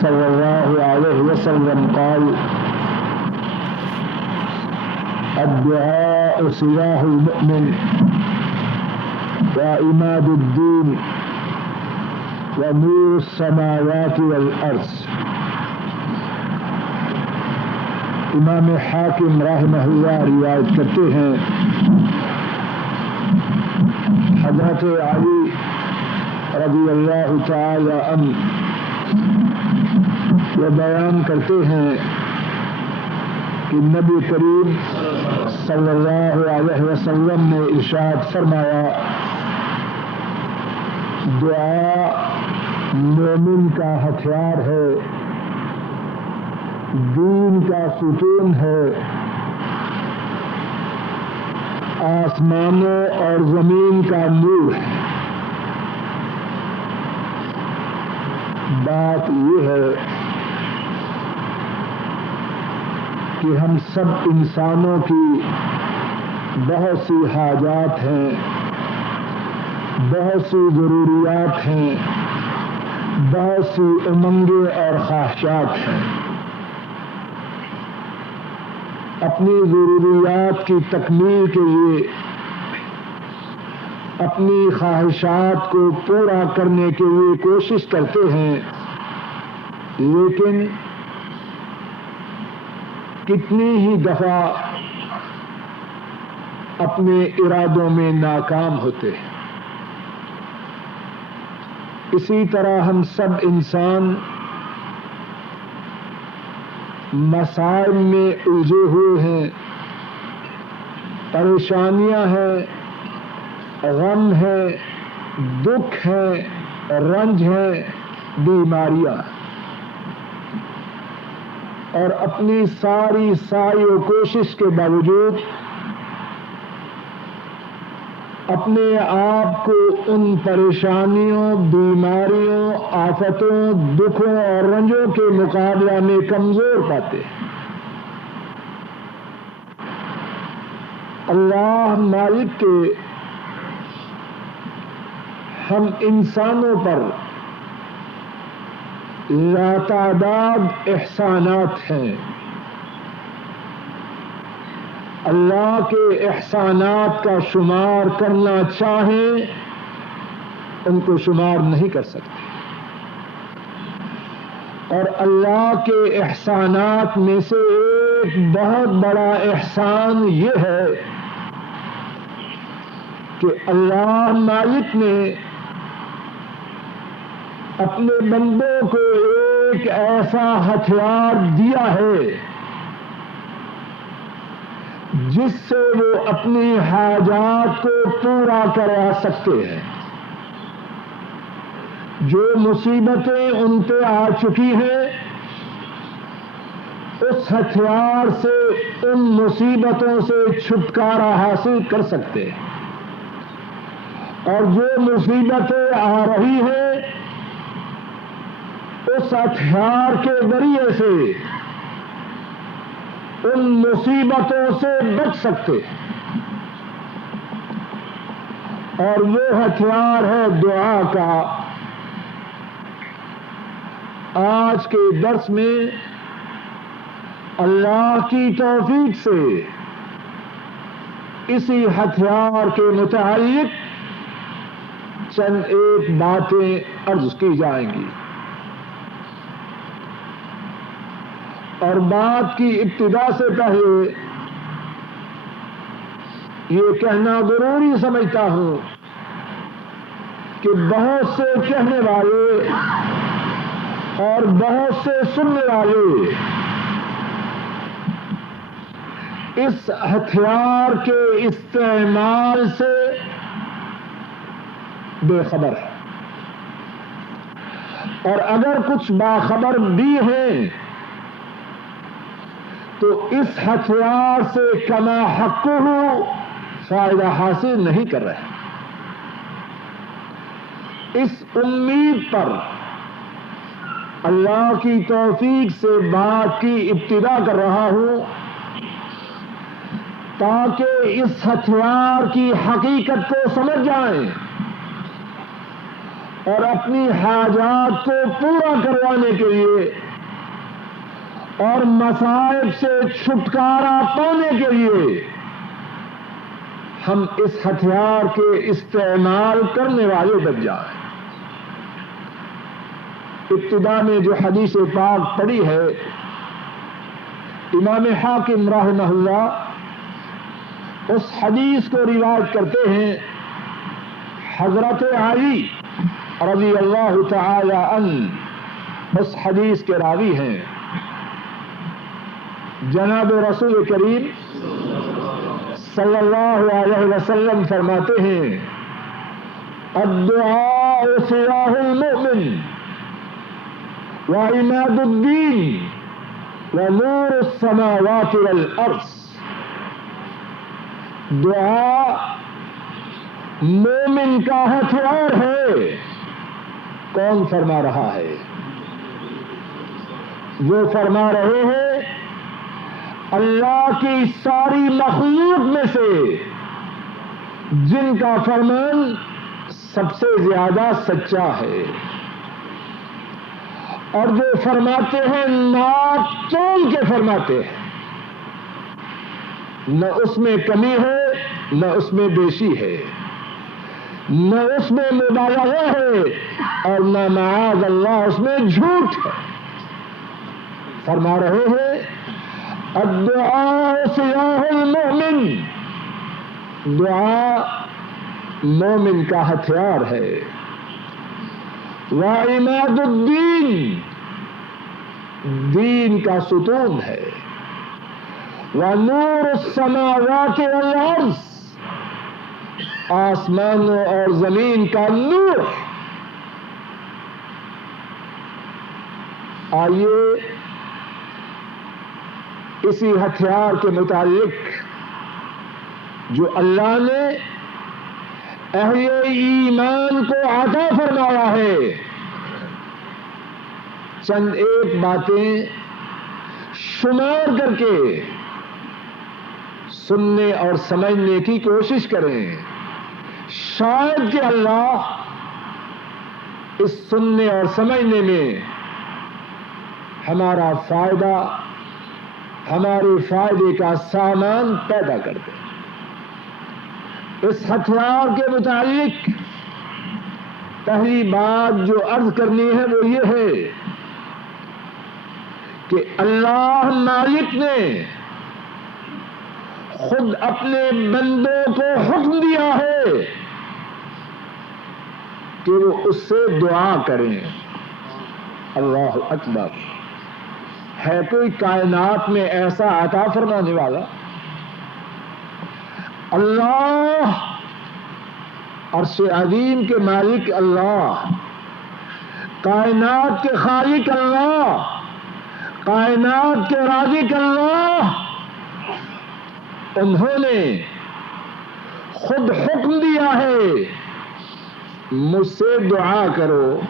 صلی اللہ علیہ وسلم قال الدعاء سلاح المؤمن وعماد الدين ونور السماوات والأرض. امام حاکم رحمہ اللہ روایت کرتے ہیں حضرت علی رضی اللہ تعالی عنہ یہ بیان کرتے ہیں کہ نبی کریم صلی اللہ علیہ وسلم نے ارشاد فرمایا دعا مومن کا ہتھیار ہے، دین کا ستون ہے، آسمانوں اور زمین کا نور ہے. بات یہ ہے کہ ہم سب انسانوں کی بہت سی حاجات ہیں، بہت سی ضروریات ہیں، بہت سی امنگیں اور خواہشات ہیں. اپنی ضروریات کی تکمیل کے لیے، اپنی خواہشات کو پورا کرنے کے لیے کوشش کرتے ہیں، لیکن کتنی ہی دفعہ اپنے ارادوں میں ناکام ہوتے ہیں. اسی طرح ہم سب انسان مسائل میں الجھے ہوئے ہیں، پریشانیاں ہیں، غم ہے، دکھ ہے، رنج ہے، بیماریاں، اور اپنی ساری سعی و کوشش کے باوجود اپنے آپ کو ان پریشانیوں، بیماریوں، آفتوں، دکھوں اور رنجوں کے مقابلہ میں کمزور پاتے ہیں. اللہ مالک کے ہم انسانوں پر لاتعداد احسانات ہیں. اللہ کے احسانات کا شمار کرنا چاہیں ان کو شمار نہیں کر سکتے. اور اللہ کے احسانات میں سے ایک بہت بڑا احسان یہ ہے کہ اللہ مالک نے اپنے بندوں کو ایک ایسا ہتھیار دیا ہے جس سے وہ اپنی حاجات کو پورا کروا سکتے ہیں. جو مصیبتیں ان پہ آ چکی ہیں اس ہتھیار سے ان مصیبتوں سے چھٹکارا حاصل کر سکتے ہیں، اور جو مصیبتیں آ رہی ہیں اس ہتھیار کے ذریعے سے ان مصیبتوں سے بچ سکتے ہیں. اور وہ ہتھیار ہے دعا کا. آج کے درس میں اللہ کی توفیق سے اسی ہتھیار کے متعلق چند ایک باتیں عرض کی جائیں گی. اور بات کی ابتدا سے پہلے یہ کہنا ضروری سمجھتا ہوں کہ بہت سے کہنے والے اور بہت سے سننے والے اس ہتھیار کے استعمال سے بے خبر ہے، اور اگر کچھ باخبر بھی ہیں تو اس ہتھیار سے کما حقہ فائدہ حاصل نہیں کر رہے. اس امید پر اللہ کی توفیق سے بات کی ابتدا کر رہا ہوں تاکہ اس ہتھیار کی حقیقت کو سمجھ جائیں اور اپنی حاجات کو پورا کروانے کے لیے اور مصائب سے چھٹکارا پانے کے لیے ہم اس ہتھیار کے استعمال کرنے والے بن جائیں۔ ابتدا میں جو حدیث پاک پڑھی ہے، امام حاکم رحمہ اللہ اس حدیث کو روایت کرتے ہیں۔ حضرت علی رضی اللہ تعالی عنہ اس حدیث کے راوی ہیں۔ جناب رسول کریم صلی اللہ علیہ وسلم فرماتے ہیں، الدعاء سلاح المؤمن وعماد الدین ونور السماوات والارض۔ دعا مومن کا ہتھیار ہے۔ کون فرما رہا ہے؟ وہ فرما رہے ہیں اللہ کی ساری مخلوق میں سے جن کا فرمان سب سے زیادہ سچا ہے، اور جو فرماتے ہیں ناپ تول کے فرماتے ہیں، نہ اس میں کمی ہے نہ اس میں بیشی ہے، نہ اس میں مبالغہ ہے اور نہ معاذ اللہ اس میں جھوٹ ہے۔ فرما رہے ہیں الدعاء سلاح المؤمن، دعا مومن کا ہتھیار ہے۔ وعماد الدین، دین کا ستون ہے۔ ونور السماوات والارض، آسمانوں اور زمین کا نور۔ آئیے اسی ہتھیار کے متعلق جو اللہ نے اہل ایمان کو عطا فرمایا ہے، چند ایک باتیں شمار کر کے سننے اور سمجھنے کی کوشش کریں۔ شاید کہ اللہ اس سننے اور سمجھنے میں ہمارا فائدہ، ہمارے فائدے کا سامان پیدا کر دے۔ اس ہتھیار کے متعلق پہلی بات جو عرض کرنی ہے وہ یہ ہے کہ اللہ مالک نے خود اپنے بندوں کو حکم دیا ہے کہ وہ اس سے دعا کریں۔ اللہ اکبر! ہے کوئی کائنات میں ایسا عطا فرمانے والا؟ اللہ، عرش عظیم کے مالک اللہ، کائنات کے خالق اللہ، کائنات کے رازق اللہ، انہوں نے خود حکم دیا ہے مجھ سے دعا کرو۔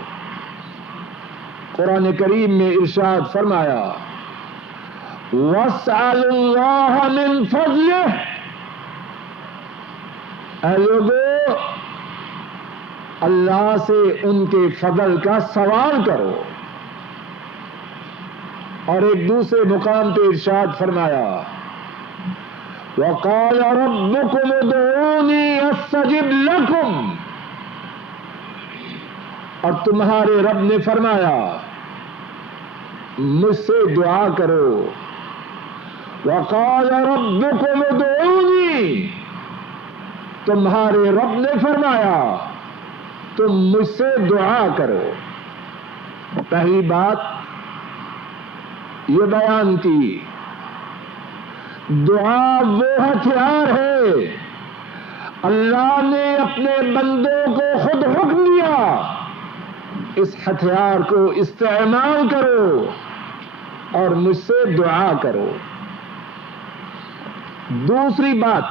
قرآن کریم میں ارشاد فرمایا وَاسْأَلُوا اللَّهَ مِن فَضْلِهِ، اے لوگو اللہ سے ان کے فضل کا سوال کرو۔ اور ایک دوسرے مقام پہ ارشاد فرمایا وَقَالَ رَبُّكُمُ ادْعُونِي أَسْتَجِبْ لَكُمْ، اور تمہارے رب نے فرمایا مجھ سے دعا کرو۔ وَقَالَ رَبُّكُمُ ادْعُونِي، تمہارے رب نے فرمایا تم مجھ سے دعا کرو۔ پہلی بات یہ بیان کی، دعا وہ ہتھیار ہے، اللہ نے اپنے بندوں کو خود حکم دیا اس ہتھیار کو استعمال کرو اور مجھ سے دعا کرو۔ دوسری بات،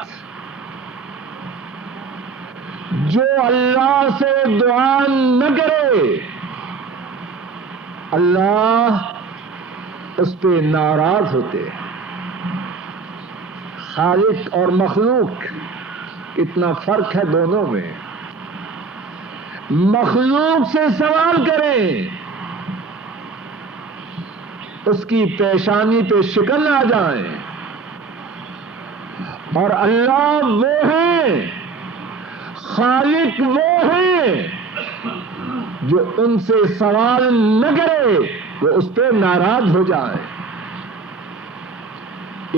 جو اللہ سے دعا نہ کرے اللہ اس پہ ناراض ہوتے ہیں۔ خالق اور مخلوق کتنا فرق ہے دونوں میں۔ مخلوق سے سوال کریں اس کی پیشانی پہ شکن آ جائیں. اور اللہ وہ ہیں، خالق وہ ہیں جو ان سے سوال نہ کرے، وہ اس پہ ناراض ہو جائے.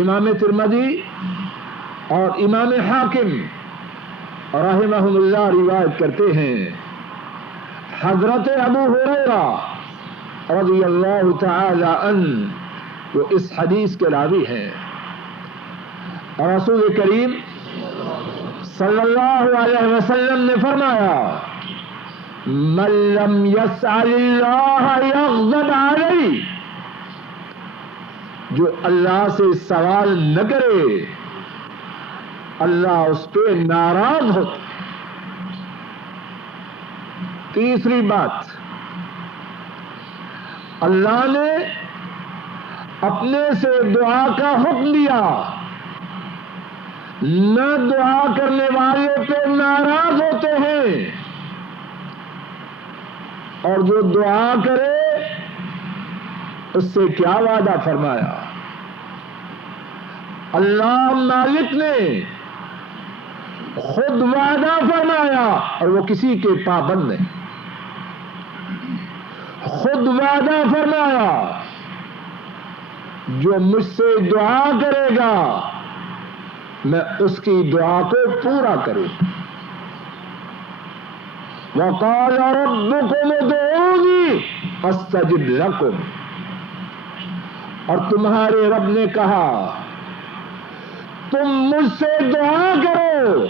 امام ترمذی اور امام حاکم رحمہم اللہ روایت کرتے ہیں، حضرت ابو ہریرہ رضی اللہ تعالی عنہ وہ اس حدیث کے راوی ہیں. رسول کریم صلی اللہ علیہ وسلم نے فرمایا، من لم يسأل اللہ یغضب علیہ، جو اللہ سے سوال نہ کرے اللہ اس پہ ناراض ہوتا. تیسری بات، اللہ نے اپنے سے دعا کا حکم دیا، نہ دعا کرنے والے پہ ناراض ہوتے ہیں، اور جو دعا کرے اس سے کیا وعدہ فرمایا. اللہ مالک نے خود وعدہ فرمایا اور وہ کسی کے پابند نہیں. خود وعدہ فرمایا جو مجھ سے دعا کرے گا میں اس کی دعا کو پورا کروں. وقال ربكم ادعوني استجب لكم، اور تمہارے رب نے کہا تم مجھ سے دعا کرو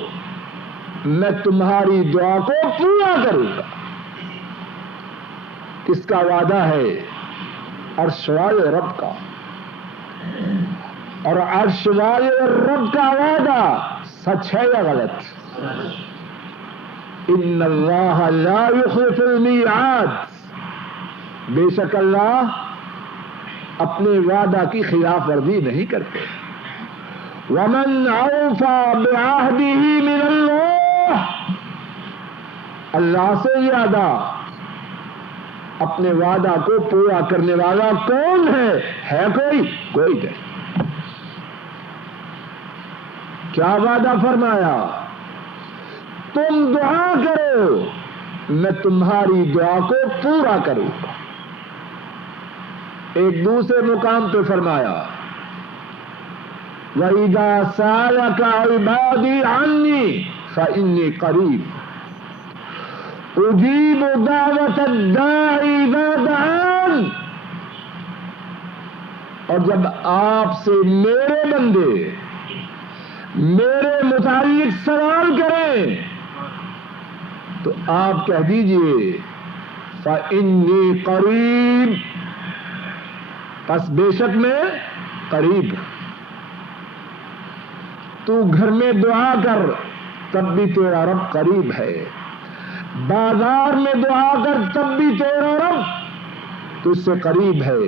میں تمہاری دعا کو پورا کروں گا. کس کا وعدہ ہے؟ عرش والے رب کا. اور عرش والے رب کا وعدہ سچ ہے یا غلط؟ ان اللہ لا یخلف المیعاد، بے شک اللہ اپنے وعدہ کی خلاف ورزی نہیں کرتے. ومن اوفى بعهده من اللہ، اللہ سے زیادہ اپنے وعدہ کو پورا کرنے والا کون ہے کوئی نہیں. کیا وعدہ فرمایا؟ تم دعا کرو میں تمہاری دعا کو پورا کروں گا. ایک دوسرے مقام پہ فرمایا وَإِذَا سَأَلَكَ عِبَادِي عَنِّي فَإِنِّي قَرِيبٌ أُجِيبُ دَعْوَةَ الدَّاعِ إِذَا دَعَانِ. اور جب آپ سے میرے بندے میرے متعلق سوال کریں تو آپ کہہ دیجئے فَإِنِّي قَرِيبٌ، پس بے شک میں قریب. تو گھر میں دعا کر تب بھی تیرا رب قریب ہے، بازار میں دعا کر تب بھی تیرا رب تجھ سے قریب ہے،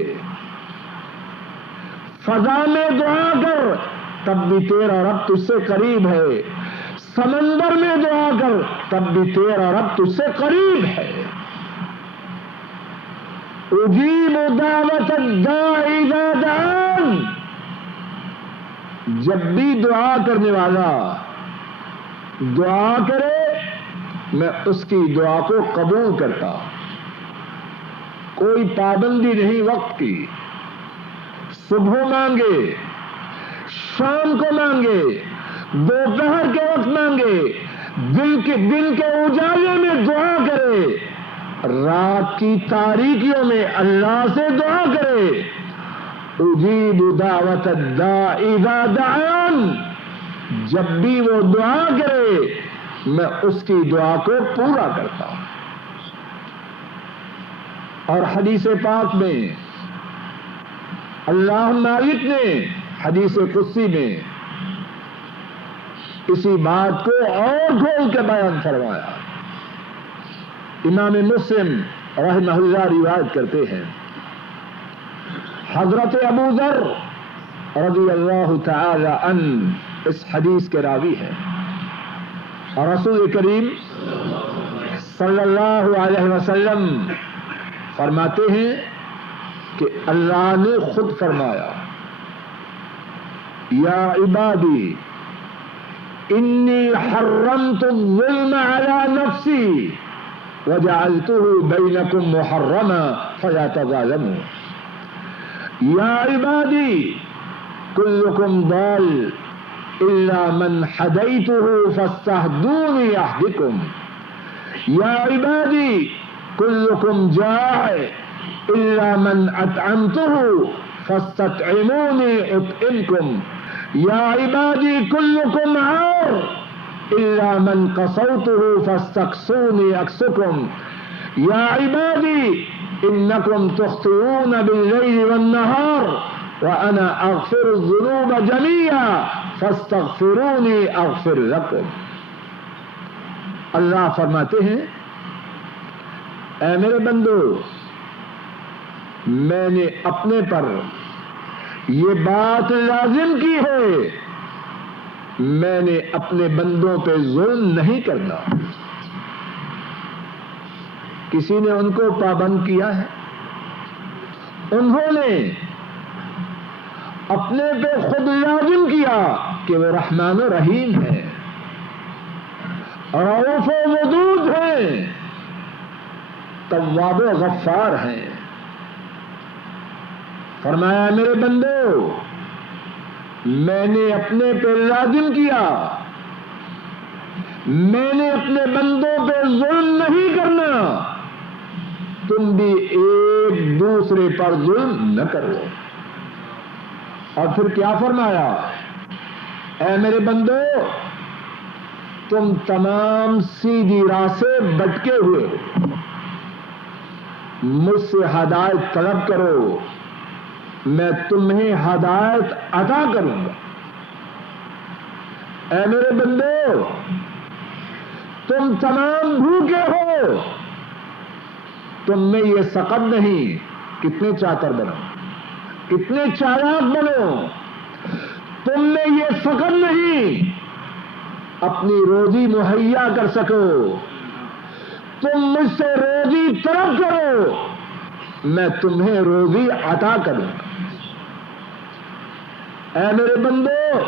فضا میں دعا کر تب بھی تیرا رب تجھ سے قریب ہے، سمندر میں دعا کر تب بھی تیرا رب تجھ سے قریب ہے. اجیب دعوت الداعی اذا دعان، جب بھی دعا کرنے والا دعا کرے میں اس کی دعا کو قبول کرتا. کوئی پابندی نہیں وقت کی، صبح مانگے، شام کو مانگے، دوپہر کے وقت مانگے، دن کے اجالے میں دعا کرے، رات کی تاریکیوں میں اللہ سے دعا کرے. اجیب دعوت الداعی اذا دعان، جب بھی وہ دعا کرے میں اس کی دعا کو پورا کرتا ہوں. اور حدیث پاک میں اللہ مالک نے حدیث قدسی میں اسی بات کو اور کھول کے بیان فرمایا. امام مسلم رحمہ اللہ روایت کرتے ہیں، حضرت ابو ذر رضی اللہ تعالی عنہ اس حدیث کے راوی ہیں، اور رسول کریم صلی اللہ علیہ وسلم فرماتے ہیں کہ اللہ نے خود فرمایا یا عبادی انی حرمت الظلم علی نفسی وجعلته بینکم محرما فلا تظالموا یا عبادی کلکم ضال الا من ہدیته فاستہدونی اہدکم یا عبادی کلکم جائع الا من اطعمته فاستطعموني اطعمكم یا عبادی کلکم عار الا من قصوته فاستقصوني اقصكم یا عبادی انکم تخطئون باللیل والنہار وانا اغفر الذنوب جميعا فاستغفروني اغفر لكم. اللہ فرماتے ہیں اے میرے بندو میں نے اپنے پر یہ بات لازم کی ہے میں نے اپنے بندوں پہ ظلم نہیں کرنا. کسی نے ان کو پابند کیا ہے؟ انہوں نے اپنے پہ خود لازم کیا کہ وہ رحمان و رحیم ہے، رؤوف و ودود ہیں، تواب و غفار ہیں. فرمایا میرے بندو میں نے اپنے پہ لازم کیا میں نے اپنے بندوں پہ ظلم نہیں کرنا، تم بھی ایک دوسرے پر ظلم نہ کرو. اور پھر کیا فرمایا اے میرے بندو تم تمام سیدھی راہ سے بھٹکے ہوئے ہو، مجھ سے ہدایت طلب کرو میں تمہیں ہدایت عطا کروں گا. اے میرے بندو تم تمام بھوکے ہو، تم میں یہ سقط نہیں کتنے چاتر بنو کتنے چالاک بنو، تم میں یہ سقط نہیں اپنی روزی مہیا کر سکو، تم مجھ سے روزی طلب کرو میں تمہیں روزی عطا کروں گا. اے میرے بندو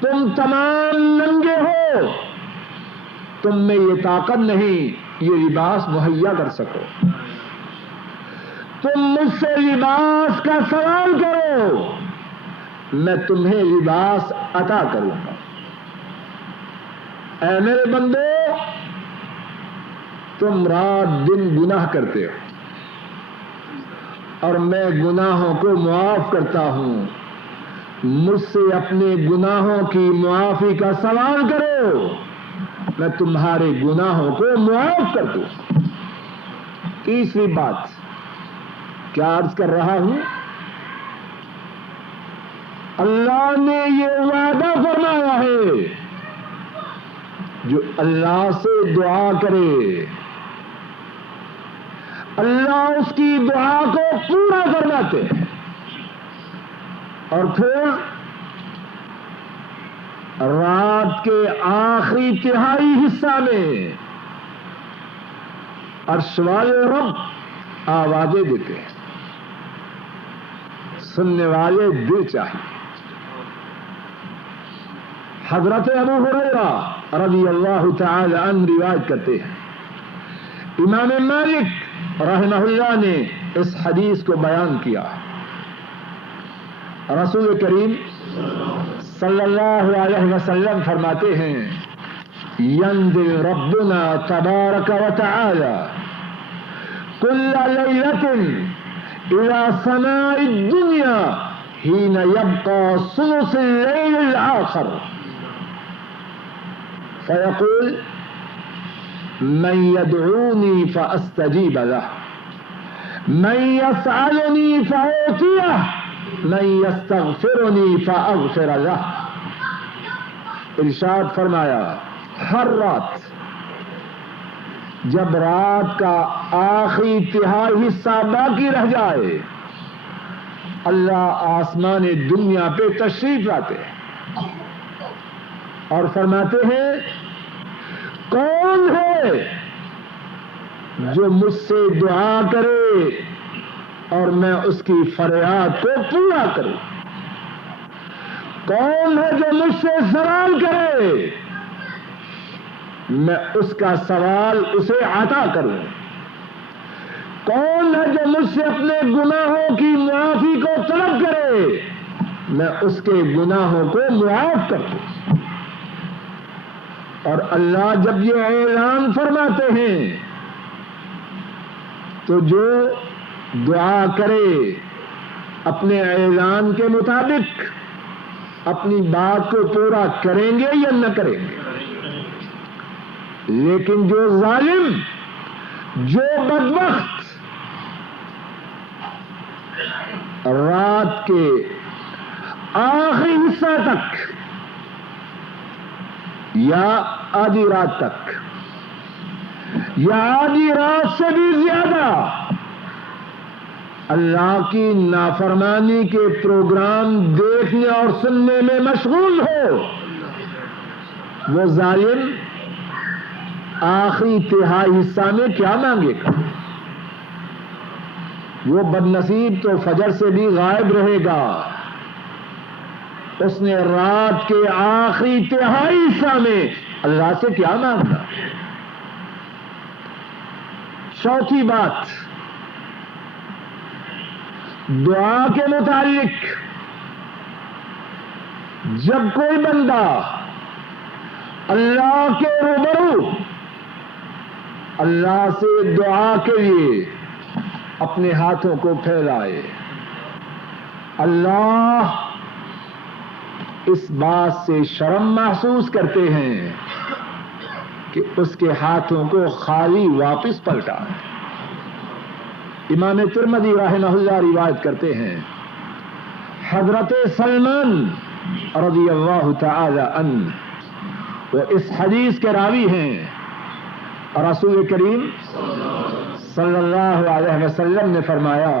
تم تمام ننگے ہو، تم میں یہ طاقت نہیں یہ لباس مہیا کر سکو، تم مجھ سے لباس کا سوال کرو میں تمہیں لباس عطا کروں گا. اے میرے بندو تم رات دن گناہ کرتے ہو اور میں گناہوں کو معاف کرتا ہوں، مجھ سے اپنے گناہوں کی معافی کا سوال کرو میں تمہارے گناہوں کو معاف کر دوں. تیسری بات کیا عرض کر رہا ہوں، اللہ نے یہ وعدہ فرمایا ہے جو اللہ سے دعا کرے اللہ اس کی دعا کو پورا فرماتے ہیں. اور پھر رات کے آخری تہائی حصہ میں عرش والے رب آوازیں دیتے ہیں، سننے والے دل چاہیے. حضرت ابو ہریرہ رضی اللہ تعالی عنہ روایت کرتے ہیں امام مالک رحمہ اللہ نے اس حدیث کو بیان کیا. رسول کریم صلی اللہ علیہ وسلم فرماتے ہیں ينزل ربنا تبارک وتعالی كل ليلة إلى سماء الدنيا حين يبقى ثلث الليل الآخر فيقول من يدعوني فأستجيب له من يسألني فأعطيه من يستغفرني فأغفر له. ارشاد فرمایا ہر رات جب رات کا آخری تہائی حصہ باقی رہ جائے اللہ آسمان دنیا پہ تشریف لاتے ہیں اور فرماتے ہیں کون ہے جو مجھ سے دعا کرے اور میں اس کی فریاد کو پورا کروں؟ کون ہے جو مجھ سے سوال کرے، میں اس کا سوال اسے عطا کروں؟ کون ہے جو مجھ سے اپنے گناہوں کی معافی کو طلب کرے، میں اس کے گناہوں کو معاف کر دوں؟ اور اللہ جب یہ اعلان فرماتے ہیں تو جو دعا کرے اپنے اعلان کے مطابق اپنی بات کو پورا کریں گے یا نہ کریں گے؟ لیکن جو ظالم، جو بدبخت رات کے آخری حصہ تک یا آدھی رات تک یا آدھی رات سے بھی زیادہ اللہ کی نافرمانی کے پروگرام دیکھنے اور سننے میں مشغول ہو، وہ ظالم آخری تہائی حصہ میں کیا مانگے گا؟ وہ بدنصیب تو فجر سے بھی غائب رہے گا، اس نے رات کے آخری تہائی حصہ میں اللہ سے کیا مانگا؟ چوتھی بات، دعا کے متعلق جب کوئی بندہ اللہ کے روبرو اللہ سے دعا کے لیے اپنے ہاتھوں کو پھیلائے، اللہ اس بات سے شرم محسوس کرتے ہیں کہ اس کے ہاتھوں کو خالی واپس پلٹائے۔ امام ترمذی رحمہ اللہ روایت کرتے ہیں، حضرت سلمان رضی اللہ تعالی عنہ وہ اس حدیث کے راوی ہیں، رسول کریم صلی اللہ علیہ وسلم نے فرمایا،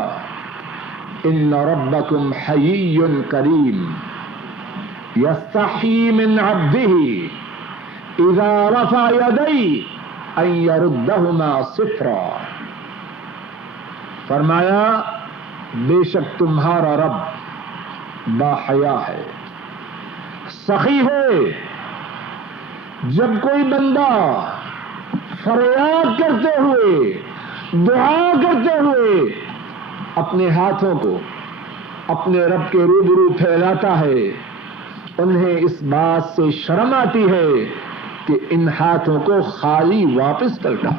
ان ربکم حیی کریم یستحیی من عبدہ اذا رفع یدیہ ان یردہما صفرا۔ فرمایا بے شک تمہارا رب باحیا ہے، سخی ہے، جب کوئی بندہ فریاد کرتے ہوئے دعا کرتے ہوئے اپنے ہاتھوں کو اپنے رب کے روبرو پھیلاتا ہے، انہیں اس بات سے شرم آتی ہے کہ ان ہاتھوں کو خالی واپس پلٹا۔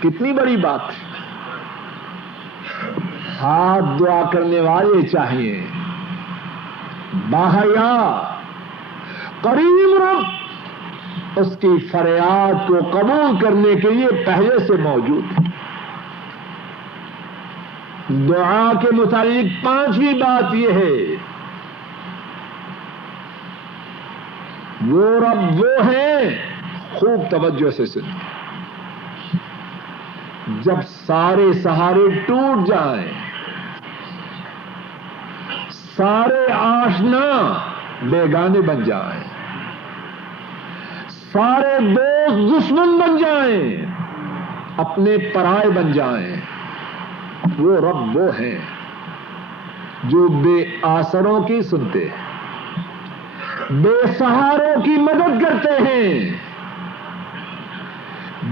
کتنی بڑی بات ہے! ہاتھ دعا کرنے والے چاہیے، باحیا کریم رب اس کی فریاد کو قبول کرنے کے لیے پہلے سے موجود ہے۔ دعا کے متعلق پانچویں بات یہ ہے، وہ رب وہ ہیں، خوب توجہ سے سنیں، جب سارے سہارے ٹوٹ جائیں، سارے آشنا بیگانے بن جائیں، سارے دوست دشمن بن جائیں، اپنے پرائے بن جائیں، وہ رب وہ ہیں جو بے آسروں کی سنتے ہیں، بے سہاروں کی مدد کرتے ہیں،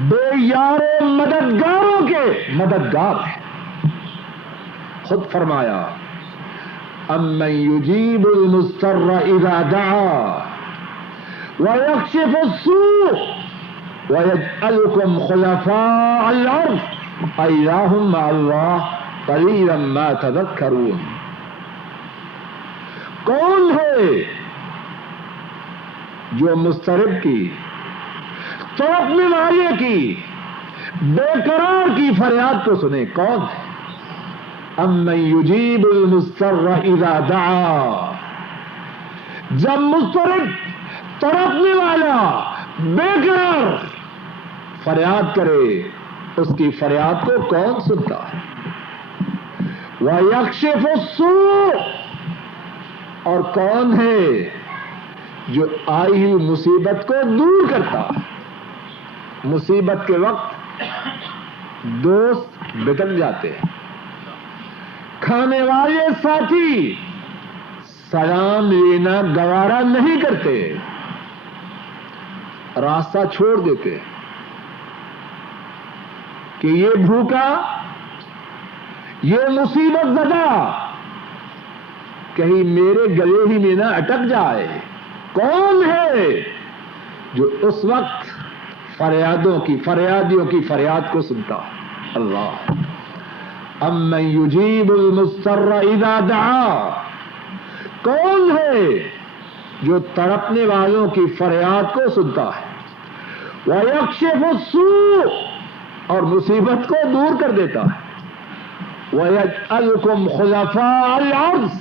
بے یاروں مددگاروں کے مددگار ہیں۔ خود فرمایا، امن یجیب المضطر اذا دعا ویکشف السوء ویجعلکم خلفاء الارض االہ مع اللہ قلیلا ما تذکرون۔ کون ہے جو مضطرب کی، تڑپنے والے کی، بے قرار کی فریاد کو سنے؟ کون ہے؟ امن یجیب المضطر اذا دعا، جب مضطرب تڑپنے والا بے قرار فریاد کرے، اس کی فریاد کو کون سنتا ہے؟ وَيَكْشِفُ السُّوءَ، اور کون ہے جو آئی ہوئی مصیبت کو دور کرتا ہے؟ مصیبت کے وقت دوست بتن جاتے ہیں. کھانے والے ساتھی سلام لینا گوارا نہیں کرتے, راستہ چھوڑ دیتے کہ یہ بھوکا, یہ مصیبت زدہ کہیں میرے گلے ہی میں نہ اٹک جائے. کون ہے جو اس وقت فریادیوں کی فریاد کو سنتا؟ اللہ. امن یجیب المضطر اذا دعا, کون ہے جو تڑپنے والوں کی فریاد کو سنتا ہے؟ وَيَكْشِفُ السُّوءَ, اور مصیبت کو دور کر دیتا ہے. وَيَجْعَلُكُمْ خُلَفَاءَ الْأَرْضِ,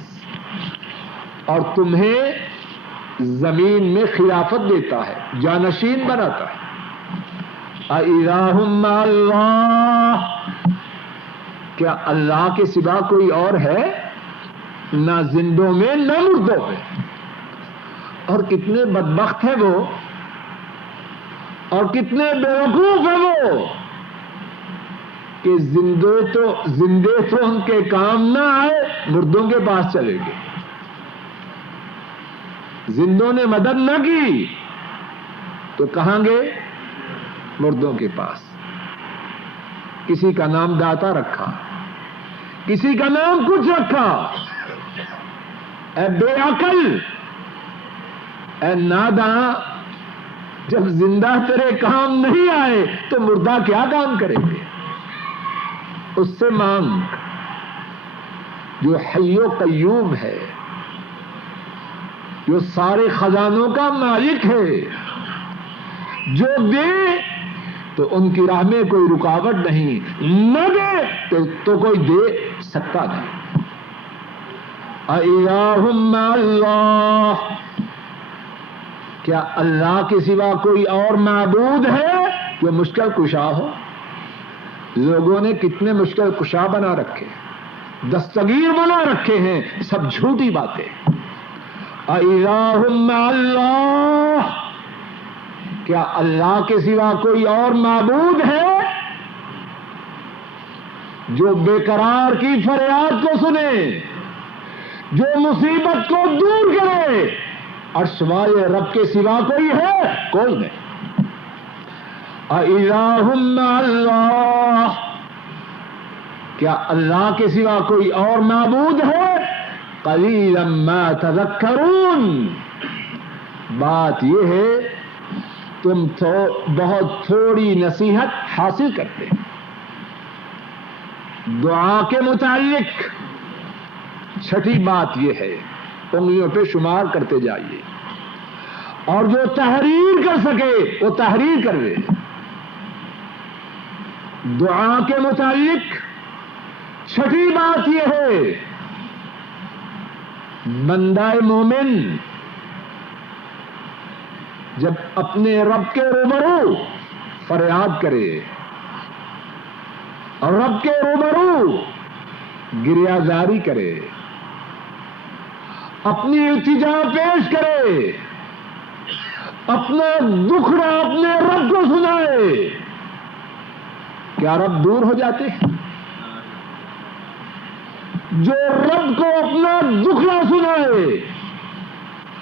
اور تمہیں زمین میں خلافت دیتا ہے, جانشین بناتا ہے. أَإِلَٰهٌ مَّعَ اللَّهِ, کیا اللہ کے سوا کوئی اور ہے؟ نہ زندوں میں نہ مردوں میں. اور کتنے بدبخت ہیں وہ, اور کتنے بیوقوف ہیں وہ کہ زندے تو ان کے کام نہ آئے, مردوں کے پاس چلے گئے. زندوں نے مدد نہ کی تو کہاں گئے؟ مردوں کے پاس. کسی کا نام داتا رکھا, کسی کا نام کچھ رکھا. اے بے عقل, اے ناداں, جب زندہ تیرے کام نہیں آئے تو مردہ کیا کام کریں گے؟ اس سے مانگ جو حی و قیوم ہے, جو سارے خزانوں کا مالک ہے, جو دے تو ان کی راہ میں کوئی رکاوٹ نہیں, نہ دے تو کوئی دے سکتا نہیں. اَإِلَٰهٌ مَّعَ اللَّهِ, کیا اللہ کے سوا کوئی اور معبود ہے جو مشکل کشا ہو؟ لوگوں نے کتنے مشکل کشا بنا رکھے, دستگیر بنا رکھے ہیں, سب جھوٹی باتیں. اَإِلَٰهٌ مَّعَ اللَّهِ, کیا اللہ کے سوا کوئی اور معبود ہے جو بے قرار کی فریاد کو سنے, جو مصیبت کو دور کرے؟ اور سوائے رب کے سوا کوئی ہے؟ کوئی نہیں. اَإِلَٰهٌ مَّعَ اللَّهِ, کیا اللہ کے سوا کوئی اور معبود ہے؟ قَلِيلًا مَّا تَذَكَّرُونَ, بات یہ ہے تم تو بہت تھوڑی نصیحت حاصل کرتے. دعا کے متعلق چھٹی بات یہ ہے, انگلیوں پہ شمار کرتے جائیے, اور جو تحریر کر سکے وہ تحریر کر لے. دعا کے متعلق چھٹی بات یہ ہے, بندہ مومن جب اپنے رب کے روبرو فریاد کرے اور رب کے روبرو گریہ زاری کرے, اپنی التجا پیش کرے, اپنا دکھڑا اپنے رب کو سنائے, کیا رب دور ہو جاتے ہیں؟ جو رب کو اپنا دکھڑا سنائے,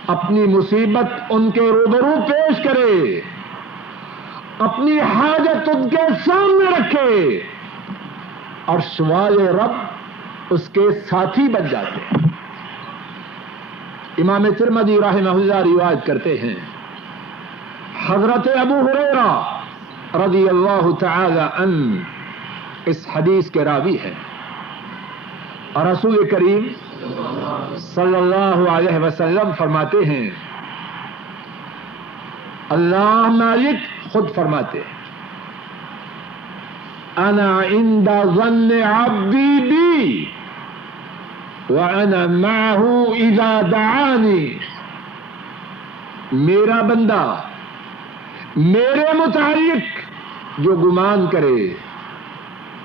اپنی مصیبت ان کے روبرو پیش کرے, اپنی حاجت ان کے سامنے رکھے, اور سوائے رب اس کے ساتھی بن جاتے ہیں. امام ترمذی رحمہ اللہ روایت کرتے ہیں, حضرت ابو ہریرہ رضی اللہ تعالی عنہ اس حدیث کے راوی ہیں, اور رسول کریم صلی اللہ علیہ وسلم فرماتے ہیں, اللہ مالک خود فرماتے ہیں, انا عند ظن عبدی بی وانا معه اذا دعانی, میرا بندہ میرے متعلق جو گمان کرے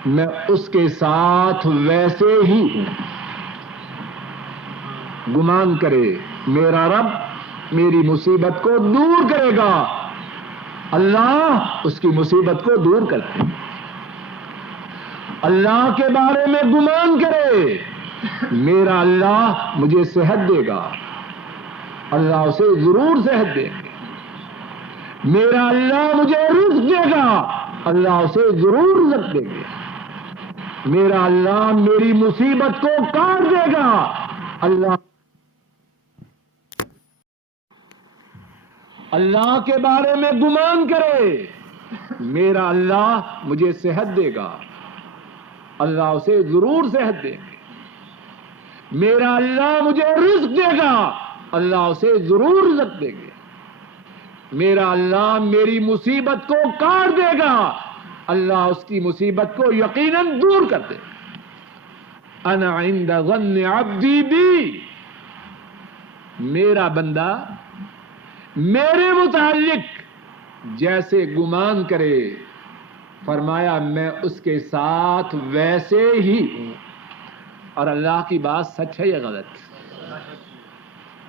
میں اس کے ساتھ ویسے ہی ہوں. گمان کرے میرا رب میری مصیبت کو دور کرے گا, اللہ اس کی مصیبت کو دور کرتے ہیں. اللہ کے بارے میں گمان کرے میرا اللہ مجھے صحت دے گا، اللہ اسے ضرور صحت دے گا، میرا اللہ مجھے رزق دے گا، اللہ اسے ضرور رزق دے گا، میرا اللہ میری مصیبت کو کاٹ دے گا، اللہ کے بارے میں گمان کرے میرا اللہ مجھے صحت دے گا، اللہ اسے ضرور صحت دے گا، میرا اللہ مجھے رزق دے گا، اللہ اسے ضرور رزق دے گا، میرا اللہ میری مصیبت کو کاٹ دے گا، اللہ اس کی مصیبت کو یقیناً دور کر دے گا۔ انا عند ظن عبدی بی، میرا بندہ میرے متعلق جیسے گمان کرے، فرمایا میں اس کے ساتھ ویسے ہی ہوں۔ اور اللہ کی بات سچ ہے یا غلط؟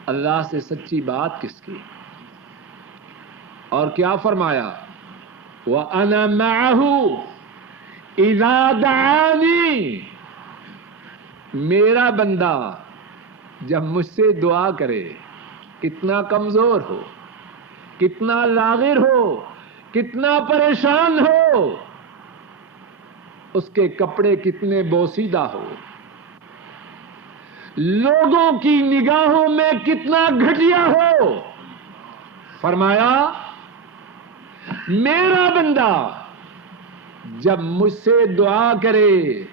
اللہ سے سچی بات کس کی؟ اور کیا فرمایا؟ وَأَنَا مَعَهُ إِذَا دَعَانِي، میرا بندہ جب مجھ سے دعا کرے، کتنا کمزور ہو، کتنا لاغر ہو، کتنا پریشان ہو، اس کے کپڑے کتنے بوسیدہ ہو، لوگوں کی نگاہوں میں کتنا گھٹیا ہو، فرمایا میرا بندہ جب مجھ سے دعا کرے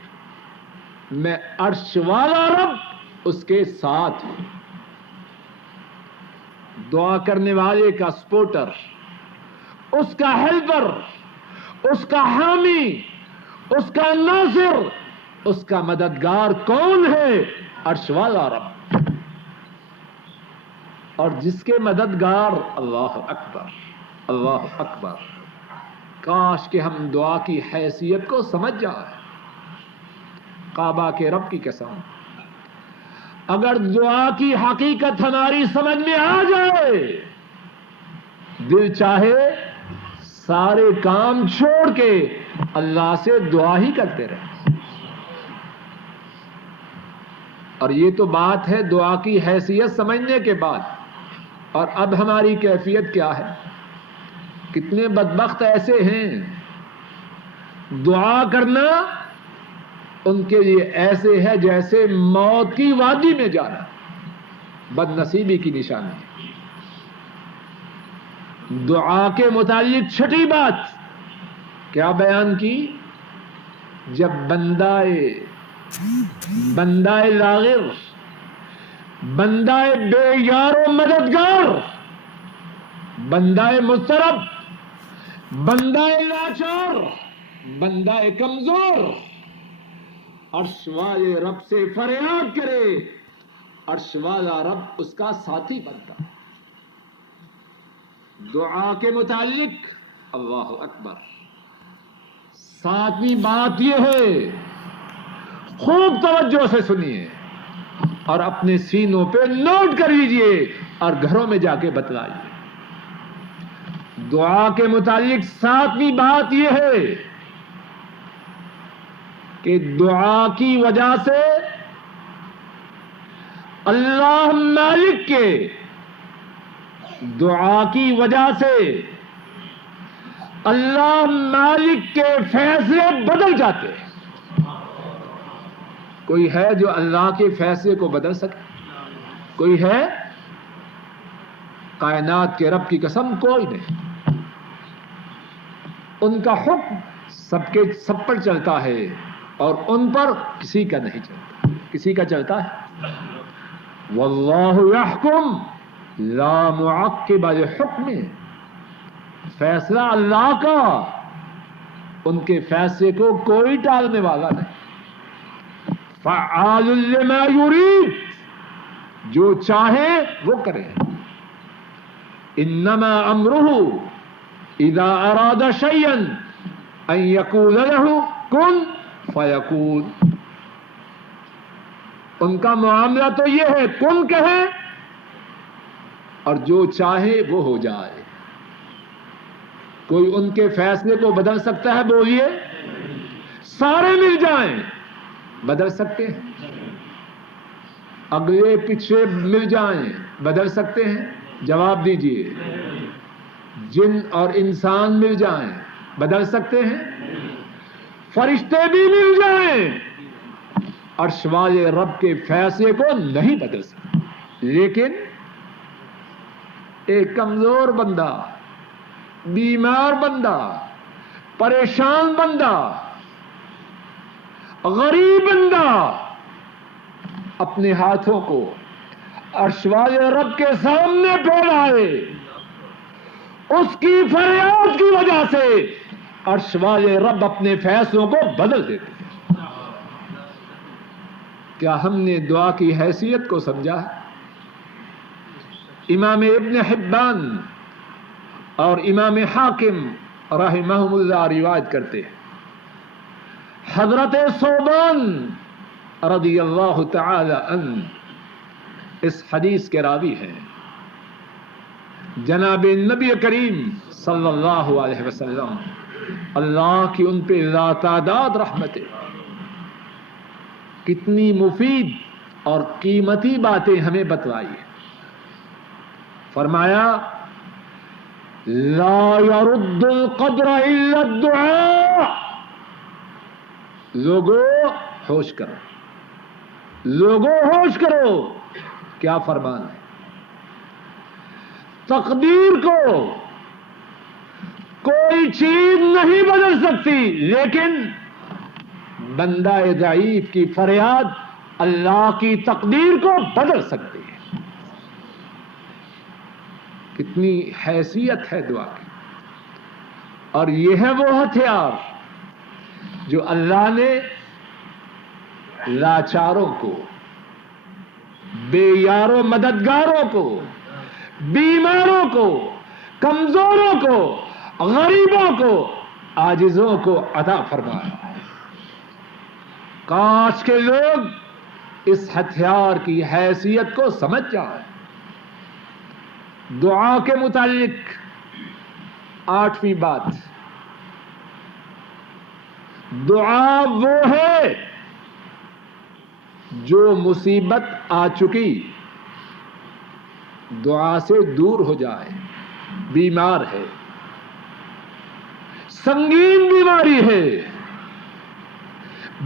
میں عرش والا رب اس کے ساتھ ہوں۔ دعا کرنے والے کا سپورٹر، اس کا ہیلپر، اس کا حامی، اس کا ناصر، اس کا مددگار کون ہے؟ عرش والا رب۔ اور جس کے مددگار، اللہ اکبر اللہ اکبر، کاش کہ ہم دعا کی حیثیت کو سمجھ جائیں۔ کعبہ کے رب کی قسم، اگر دعا کی حقیقت ہماری سمجھ میں آ جائے، دل چاہے سارے کام چھوڑ کے اللہ سے دعا ہی کرتے رہے۔ اور یہ تو بات ہے دعا کی حیثیت سمجھنے کے بعد، اور اب ہماری کیفیت کیا ہے؟ کتنے بدبخت ایسے ہیں دعا کرنا ان کے لیے ایسے ہے جیسے موت کی وادی میں جانا، بد نصیبی کی نشانی۔ دعا کے متعلق چھٹی بات کیا بیان کی؟ جب بندہ لاغر، بندہ بے یار و مددگار، بندہ مضطرب، بندہ لاچار، بندہ کمزور عرش والے رب سے فریاد کرے، عرش والا رب اس کا ساتھی بنتا۔ دعا کے متعلق اللہ اکبر، ساتویں بات یہ ہے، خوب توجہ سے سنیے اور اپنے سینوں پہ نوٹ کر لیجئے اور گھروں میں جا کے بتلائیے۔ دعا کے متعلق ساتویں بات یہ ہے کہ دعا کی وجہ سے اللہ مالک کے، دعا کی وجہ سے اللہ مالک کے فیصلے بدل جاتے ہیں۔ کوئی ہے جو اللہ کے فیصلے کو بدل سکے؟ کوئی ہے؟ کائنات کے رب کی قسم کوئی نہیں۔ ان کا حکم سب پر چلتا ہے اور ان پر کسی کا نہیں چلتا۔ کسی کا چلتا ہے؟ واللہ یحکم لا معقب لحکمہ، فیصلہ اللہ کا، ان کے فیصلے کو کوئی ٹالنے والا نہیں۔ فعال لما یرید، جو چاہے وہ کرے۔ انما امرہ اذا اراد شیئا ان یقول له کن فیکون۔ ان کا معاملہ تو یہ ہے کن کہے اور جو چاہے وہ ہو جائے۔ کوئی ان کے فیصلے کو بدل سکتا ہے؟ بولیے۔ سارے مل جائیں بدل سکتے ہیں؟ اگلے پیچھے مل جائیں بدل سکتے ہیں؟ جواب دیجئے. جن اور انسان مل جائیں بدل سکتے ہیں؟ فرشتے بھی مل جائیں عرش والے رب کے فیصلے کو نہیں بدل سکتے. لیکن ایک کمزور بندہ، بیمار بندہ، پریشان بندہ، غریب بندہ اپنے ہاتھوں کو عرش والے رب کے سامنے پھیلائے، اس کی فریاد کی وجہ سے عرش والے رب اپنے فیصلوں کو بدل دیتے ہیں. کیا ہم نے دعا کی حیثیت کو سمجھا ہے؟ امام ابن حبان اور امام حاکم رحمہم اللہ روایت کرتے ہیں، حضرت ثوبان رضی اللہ تعالی عنہ اس حدیث کے راوی ہیں. جناب نبی کریم صلی اللہ علیہ وسلم، اللہ کی ان پہ لا تعداد رحمتیں، کتنی مفید اور قیمتی باتیں ہمیں بتلائی ہیں. فرمایا لا يرد القدر الا الدعاء. لوگوں ہوش کرو، لوگوں ہوش کرو. کیا فرمان ہے؟ تقدیر کو کوئی چیز نہیں بدل سکتی، لیکن بندہ ضعیف کی فریاد اللہ کی تقدیر کو بدل سکتی ہے. کتنی حیثیت ہے دعا کی. اور یہ ہے وہ ہتھیار جو اللہ نے لاچاروں کو، بے یاروں مددگاروں کو، بیماروں کو، کمزوروں کو، غریبوں کو، عاجزوں کو عطا فرمایا. کاش کے لوگ اس ہتھیار کی حیثیت کو سمجھ جائیں. دعا کے متعلق 8ویں بات، دعا وہ ہے جو مصیبت آ چکی دعا سے دور ہو جائے. بیمار ہے، سنگین بیماری ہے،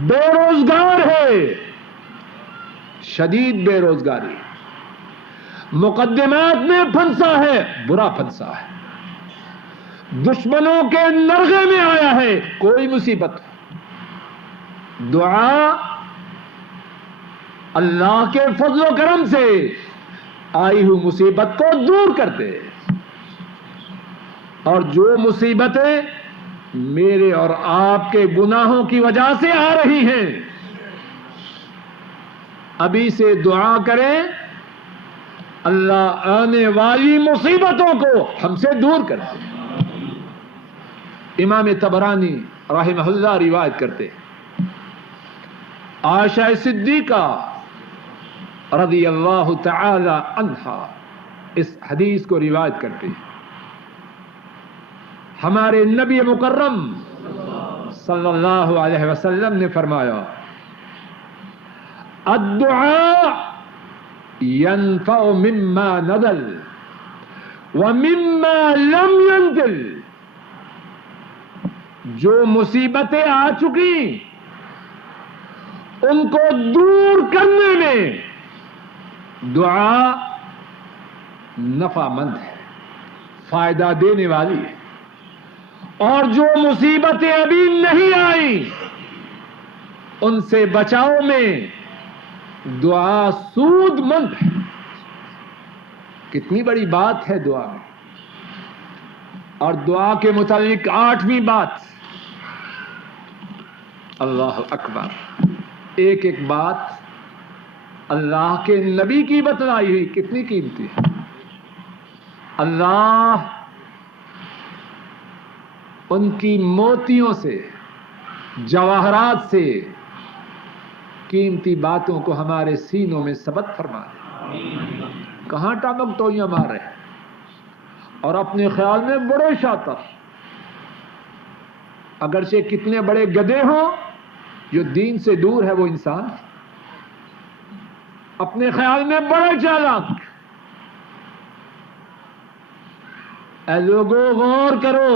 بے روزگار ہے، شدید بے روزگاری، مقدمات میں پھنسا ہے، برا پھنسا ہے، دشمنوں کے نرغے میں آیا ہے، کوئی مصیبت. دعا اللہ کے فضل و کرم سے آئی ہوئی مصیبت کو دور کر دے. اور جو مصیبتیں میرے اور آپ کے گناہوں کی وجہ سے آ رہی ہیں، ابھی سے دعا کریں اللہ آنے والی مصیبتوں کو ہم سے دور کر دے. امام طبرانی رحمہ اللہ روایت کرتے ہیں، عائشہ صدیقہ رضی اللہ تعالی عنہا اس حدیث کو روایت کرتے ہیں، ہمارے نبی مکرم صلی اللہ علیہ وسلم نے فرمایا الدعاء ينفع مما نزل ومما لم ينزل. جو مصیبتیں آ چکی ان کو دور کرنے میں دعا نفع مند ہے، فائدہ دینے والی ہے. اور جو مصیبتیں ابھی نہیں آئیں ان سے بچاؤ میں دعا سود مند ہے. کتنی بڑی بات ہے دعا میں. اور دعا کے متعلق 8ویں بات، اللہ اکبر، ایک ایک بات اللہ کے نبی کی بتلائی ہوئی کتنی قیمتی ہے. اللہ ان کی موتیوں سے، جواہرات سے قیمتی باتوں کو ہمارے سینوں میں ثبت فرما دے. کہاں ٹامک ٹوئیاں مار رہے ہیں اور اپنے خیال میں بڑے شاطر، اگرچہ کتنے بڑے گدھے ہوں جو دین سے دور ہے وہ انسان اپنے خیال میں بڑا چالاک. اے لوگوں غور کرو،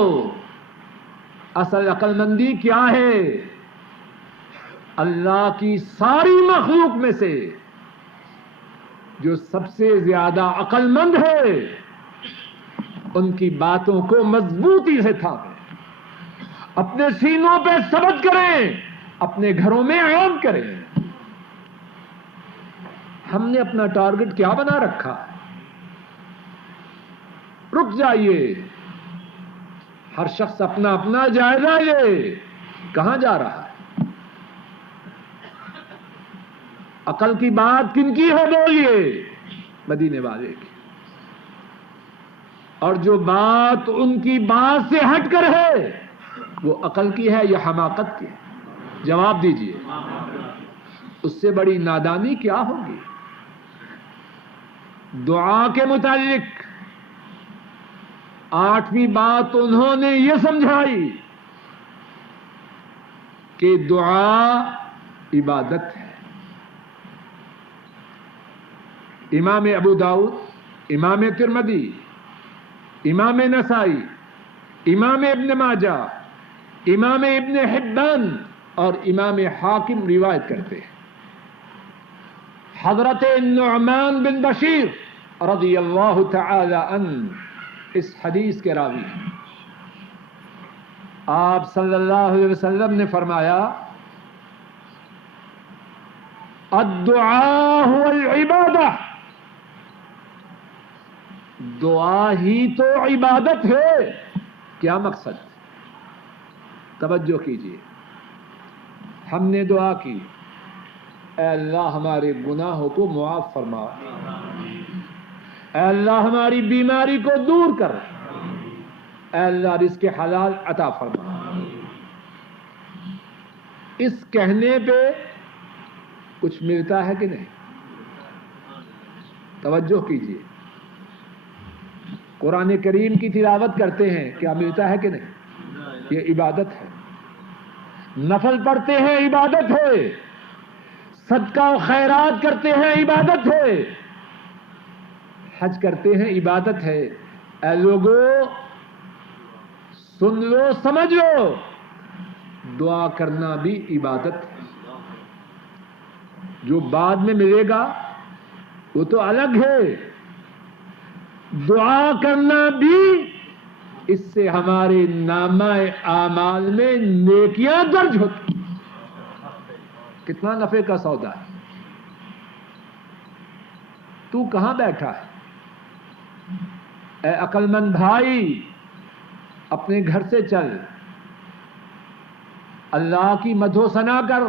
اصل عقل مندی کیا ہے؟ اللہ کی ساری مخلوق میں سے جو سب سے زیادہ عقل مند ہے ان کی باتوں کو مضبوطی سے تھامیں، اپنے سینوں پہ ثبت کریں، اپنے گھروں میں عام کریں. ہم نے اپنا ٹارگٹ کیا بنا رکھا؟ رک جائیے، ہر شخص اپنا اپنا جائزہ لے، کہاں جا رہا ہے؟ عقل کی بات کن کی ہے بولیے؟ مدینے والے کی. اور جو بات ان کی بات سے ہٹ کر ہے وہ عقل کی ہے یا حماقت کی ہے؟ جواب دیجیے. اس سے بڑی نادانی کیا ہوگی؟ دعا کے متعلق 8ویں بات انہوں نے یہ سمجھائی کہ دعا عبادت ہے. امام ابو داؤد، امام ترمذی، امام نسائی، امام ابن ماجہ، امام ابن حبان اور امام حاکم روایت کرتے ہیں. حضرت نعمان بن بشیر رضی اللہ تعالی عنہ اس حدیث کے راوی ہیں. آپ صلی اللہ علیہ وسلم نے فرمایا الدعاء هو العبادہ، دعا ہی تو عبادت ہے. کیا مقصد؟ توجہ کیجیے. ہم نے دعا کی اے اللہ ہمارے گناہوں کو معاف فرما، اے اللہ ہماری بیماری کو دور کر، اے اللہ رزق حلال عطا فرما. اس کہنے پہ کچھ ملتا ہے کہ نہیں؟ توجہ کیجیے. قرآن کریم کی تلاوت کرتے ہیں، کیا ملتا ہے کہ نہیں؟ یہ عبادت ہے. نفل پڑھتے ہیں، عبادت ہے. صدقہ و خیرات کرتے ہیں، عبادت ہے. حج کرتے ہیں، عبادت ہے. اے لوگوں سن لو، سمجھ لو، دعا کرنا بھی عبادت ہے. جو بعد میں ملے گا وہ تو الگ ہے. دعا کرنا بھی اس سے ہمارے نامہ اعمال میں نیکیاں درج ہوتی. کتنا نفع کا سودا ہے. تو کہاں بیٹھا ہے؟ اے عقل مند بھائی، اپنے گھر سے چل، اللہ کی مدح و ثنا کر،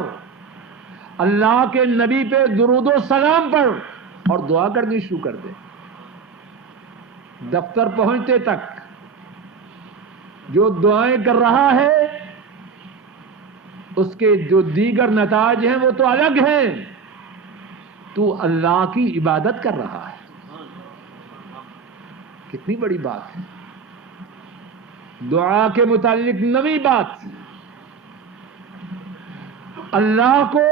اللہ کے نبی پہ درود و سلام پڑھ اور دعا کرنی شروع کر دے. دفتر پہنچتے تک جو دعائیں کر رہا ہے اس کے جو دیگر نتائج ہیں وہ تو الگ ہیں. تو اللہ کی عبادت کر رہا ہے. کتنی بڑی بات ہے. دعا کے متعلق نئی بات، اللہ کو،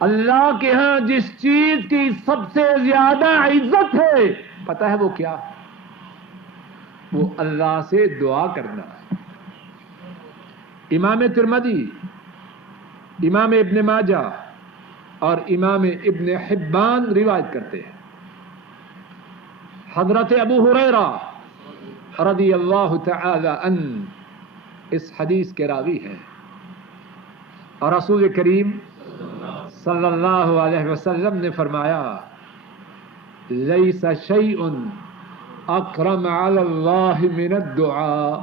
اللہ کے ہاں جس چیز کی سب سے زیادہ عزت ہے پتہ ہے وہ کیا؟ وہ اللہ سے دعا کرنا ہے. امام ترمذی، امام ابن ماجہ اور امام ابن حبان روایت کرتے ہیں. حضرت ابو ہریرہ رضی اللہ تعالی عنہ اس حدیث کے راوی ہیں. اور رسول کریم صلی اللہ علیہ وسلم نے فرمایا لیس شیء اکرم علی اللہ من الدعاء.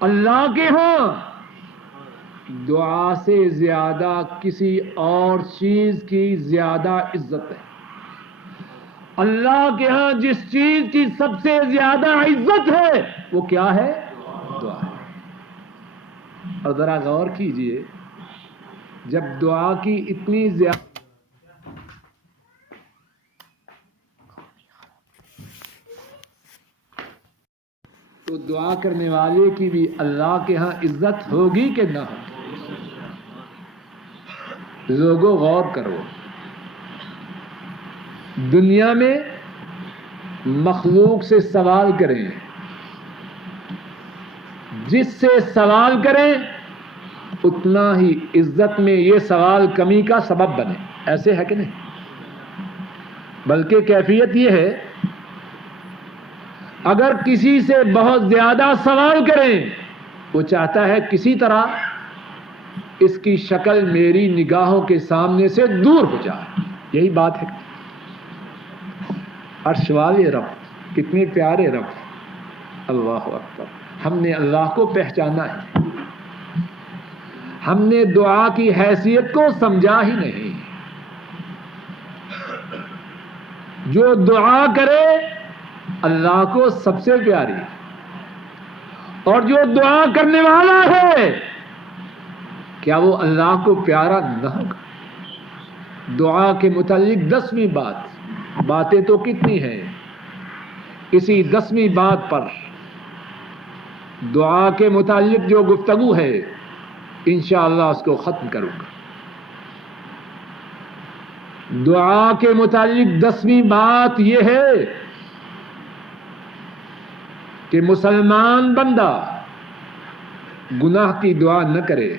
اللہ کے ہاں دعا سے زیادہ کسی اور چیز کی زیادہ عزت ہے. اللہ کے ہاں جس چیز کی سب سے زیادہ عزت ہے وہ کیا ہے؟ دعا ہے. اور ذرا غور کیجئے، جب دعا کی اتنی زیادہ تو دعا کرنے والے کی بھی اللہ کے ہاں عزت ہوگی کہ نہ ہو؟ لوگوں غور کرو، دنیا میں مخلوق سے سوال کریں، جس سے سوال کریں اتنا ہی عزت میں یہ سوال کمی کا سبب بنے. ایسے ہے کہ نہیں؟ بلکہ کیفیت یہ ہے، اگر کسی سے بہت زیادہ سوال کریں وہ چاہتا ہے کسی طرح اس کی شکل میری نگاہوں کے سامنے سے دور ہو جائے. یہی بات ہے. عرش والے رب، کتنے پیارے رب، اللہ اکبر. ہم نے اللہ کو پہچانا ہے، ہم نے دعا کی حیثیت کو سمجھا ہی نہیں. جو دعا کرے اللہ کو سب سے پیاری، اور جو دعا کرنے والا ہے کیا وہ اللہ کو پیارا نہ ہوگا؟ دعا کے متعلق 10ویں باتیں تو کتنی ہیں، اسی 10ویں بات پر دعا کے متعلق جو گفتگو ہے انشاءاللہ اس کو ختم کروں گا. دعا کے متعلق 10ویں بات یہ ہے کہ مسلمان بندہ گناہ کی دعا نہ کرے،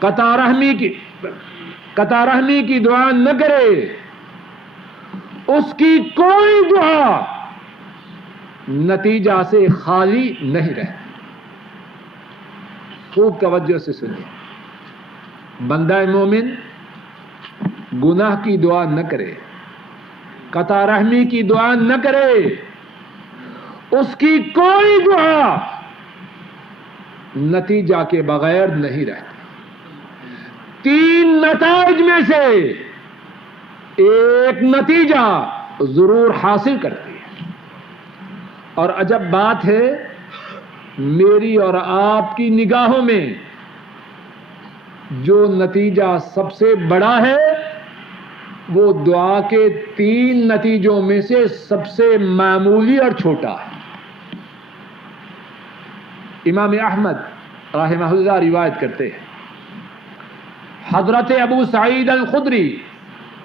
قطع رحمی کی دعا نہ کرے. اس کی کوئی دعا نتیجہ سے خالی نہیں رہے. خوب توجہ سے سنیے، بندہ مومن گناہ کی دعا نہ کرے، قطع رحمی کی دعا نہ کرے، اس کی کوئی دعا نتیجہ کے بغیر نہیں رہتی. 3 نتائج میں سے ایک نتیجہ ضرور حاصل کرتی ہے. اور عجب بات ہے، میری اور آپ کی نگاہوں میں جو نتیجہ سب سے بڑا ہے وہ دعا کے 3 نتیجوں میں سے سب سے معمولی اور چھوٹا ہے. امام احمد رحمہ اللہ روایت کرتے ہیں، حضرت ابو سعید الخدری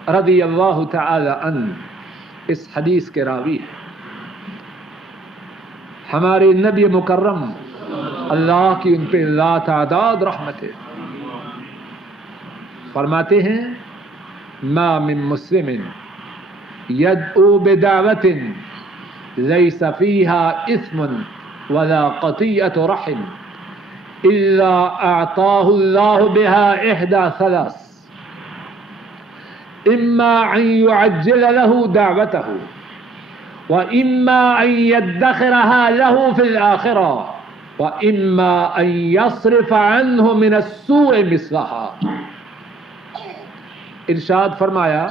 رضی اللہ تعالی عنہ اس حدیث کے راوی ہیں. ہمارے نبی مکرم اللہ کی ان پہ لا تعداد رحمت ہے، فرماتے ہیں ما من مسلم يدعو بدعوة ليس فيها اثم ولا قطيعة رحم الا اعطاه الله بها احدى 3: اما ان يعجل له دعوته واما ان يدخرها له في الاخرة واما ان يصرف عنه من السوء مثلها. ارشاد فرمایا،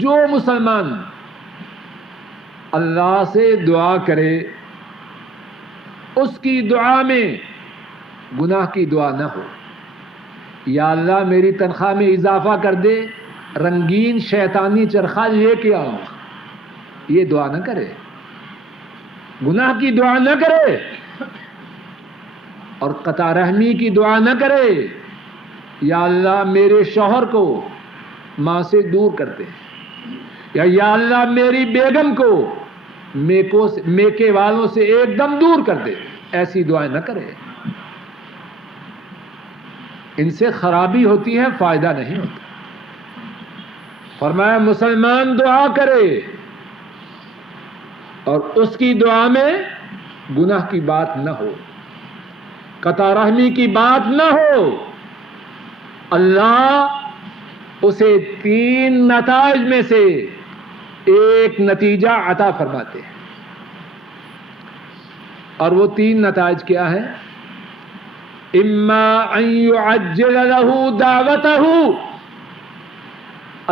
جو مسلمان اللہ سے دعا کرے اس کی دعا میں گناہ کی دعا نہ ہو، یا اللہ میری تنخواہ میں اضافہ کر دے، رنگین شیطانی چرخہ لے کے آؤں، یہ دعا نہ کرے، گناہ کی دعا نہ کرے، اور قطع رحمی کی دعا نہ کرے، یا اللہ میرے شوہر کو ماں سے دور کر دے، یا اللہ میری بیگم کو میکے والوں سے ایک دم دور کر دے. ایسی دعائیں نہ کرے، ان سے خرابی ہوتی ہے، فائدہ نہیں ہوتا. فرمایا مسلمان دعا کرے اور اس کی دعا میں گناہ کی بات نہ ہو، قطع رحمی کی بات نہ ہو، اللہ اسے 3 نتائج میں سے ایک نتیجہ عطا فرماتے ہیں. اور وہ 3 نتائج کیا ہیں؟ اما ان يعجل له دعوته،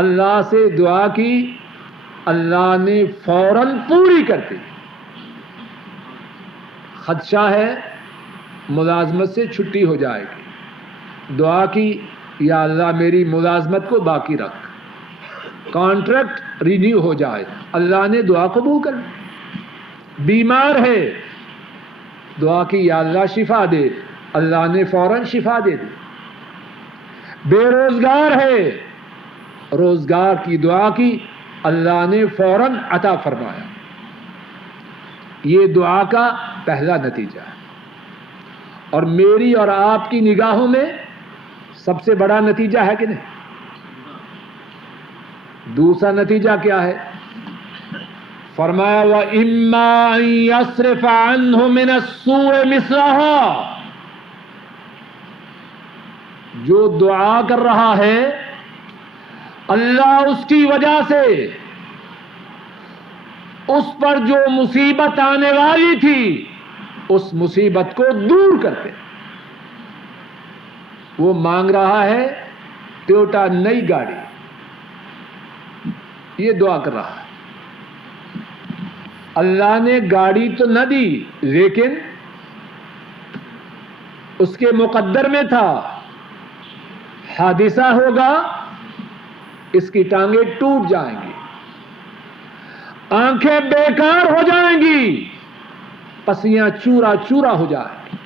اللہ سے دعا کی، اللہ نے فوراً پوری کر دی. خدشہ ہے ملازمت سے چھٹی ہو جائے گی، دعا کی یا اللہ میری ملازمت کو باقی رکھ، کانٹریکٹ رینیو ہو جائے، اللہ نے دعا قبول کر لی. بیمار ہے، دعا کی یا اللہ شفا دے، اللہ نے فوراً شفا دے دی۔ بے روزگار ہے، روزگار کی دعا کی، اللہ نے فوراً عطا فرمایا۔ یہ دعا کا پہلا نتیجہ ہے، اور میری اور آپ کی نگاہوں میں سب سے بڑا نتیجہ ہے کہ نہیں؟ دوسرا نتیجہ کیا ہے؟ فرمایا وَإِمَّا أَن يَصْرِفَ عَنْهُ مِنَ السُّوءِ مِثْلَهَا، جو دعا کر رہا ہے اللہ اس کی وجہ سے اس پر جو مصیبت آنے والی تھی اس مصیبت کو دور کرتے۔ وہ مانگ رہا ہے ٹویوٹا نئی گاڑی، یہ دعا کر رہا ہے، اللہ نے گاڑی تو نہ دی لیکن اس کے مقدر میں تھا حادثہ ہوگا، اس کی ٹانگیں ٹوٹ جائیں گی، آنکھیں بیکار ہو جائیں گی، پسلیاں چورا چورا ہو جائیں گی۔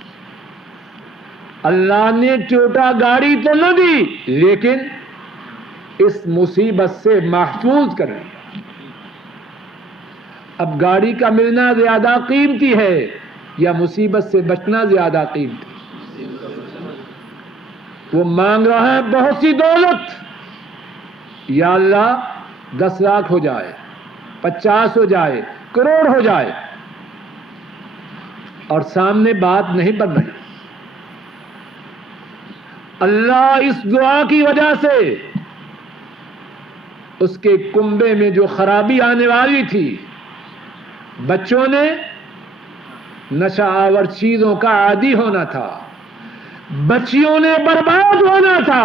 اللہ نے ٹویوٹا گاڑی تو نہ دی لیکن اس مصیبت سے محفوظ کر لیا۔ اب گاڑی کا ملنا زیادہ قیمتی ہے یا مصیبت سے بچنا زیادہ قیمتی؟ وہ مانگ رہا ہے بہت سی دولت، یا اللہ 10 لاکھ ہو جائے، 50 ہو جائے، کروڑ ہو جائے، اور سامنے بات نہیں بن رہی۔ اللہ اس دعا کی وجہ سے اس کے کنبے میں جو خرابی آنے والی تھی، بچوں نے نشہ آور چیزوں کا عادی ہونا تھا، بچیوں نے برباد ہونا تھا،